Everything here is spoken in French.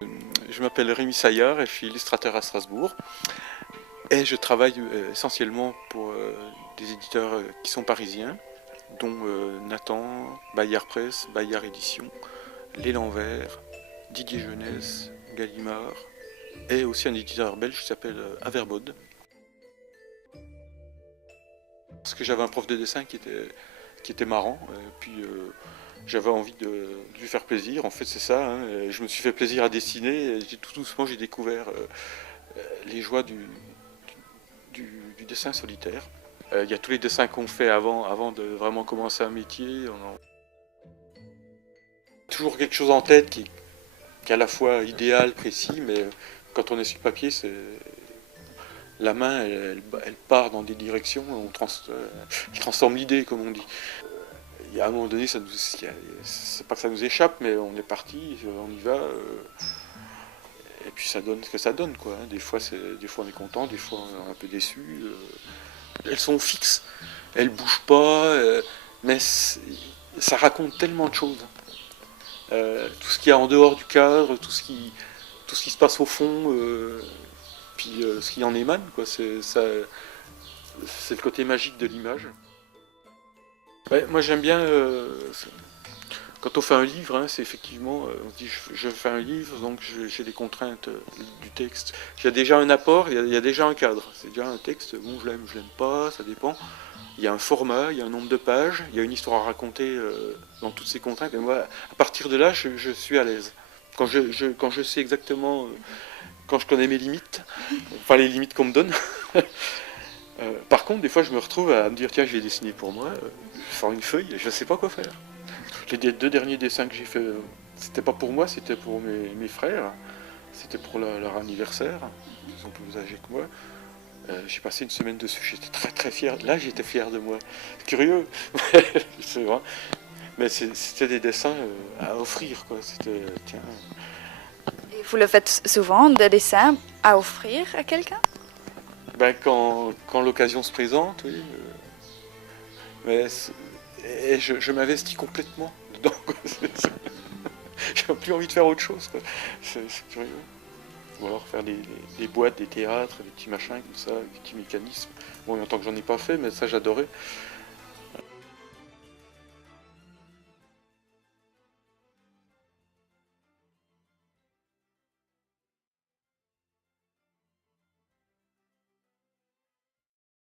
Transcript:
Je m'appelle Rémi Saillard et je suis illustrateur à Strasbourg. Et je travaille essentiellement pour des éditeurs qui sont parisiens, dont Nathan, Bayard Presse, Bayard Édition, L'Élan Vert, Didier Jeunesse, Gallimard, et aussi un éditeur belge qui s'appelle Averbode. Parce que j'avais un prof de dessin qui était marrant, puis j'avais envie de lui faire plaisir. En fait, c'est ça, hein, je me suis fait plaisir à dessiner, et tout doucement j'ai découvert les joies du dessin solitaire. Il y a tous les dessins qu'on fait avant de vraiment commencer un métier. On a toujours quelque chose en tête qui est à la fois idéal, précis, mais quand on est sur papier, la main, elle part dans des directions, elle transforme l'idée, comme on dit. Il y a un moment donné, c'est pas que ça nous échappe, mais on est parti, on y va, et puis ça donne ce que ça donne, quoi. Des fois on est content, des fois on est un peu déçu. Elles sont fixes, elles bougent pas, mais ça raconte tellement de choses. Tout ce qu'il y a en dehors du cadre, tout ce qui se passe au fond, puis ce qui en émane, quoi. C'est le côté magique de l'image. Ouais, moi j'aime bien, quand on fait un livre, hein, c'est effectivement, on se dit je fais un livre, donc j'ai des contraintes du texte. Il y a déjà un apport, il y a déjà un cadre. C'est déjà un texte, bon je l'aime pas, ça dépend. Il y a un format, il y a un nombre de pages, il y a une histoire à raconter dans toutes ces contraintes. Et moi, à partir de là, je suis à l'aise. Quand je sais exactement, quand je connais mes limites, enfin les limites qu'on me donne. Par contre, des fois, je me retrouve à me dire tiens, je vais dessiner pour moi, je sors une feuille, et je ne sais pas quoi faire. Les deux derniers dessins que j'ai fait, c'était pas pour moi, c'était pour mes frères. C'était pour leur anniversaire. Ils sont plus âgés que moi. J'ai passé une semaine dessus, j'étais très très fier. Là, j'étais fier de moi. Curieux, c'est vrai. Mais c'était des dessins à offrir, quoi. C'était, tiens. Et vous le faites souvent, des dessins à offrir à quelqu'un? Ben, quand l'occasion se présente, oui. Mais et je m'investis complètement dedans, quoi. J'ai plus envie de faire autre chose, quoi. C'est curieux. Ou alors faire des boîtes, des théâtres, des petits machins comme ça, des petits mécanismes. Bon, en tant que j'en ai pas fait, mais ça j'adorais.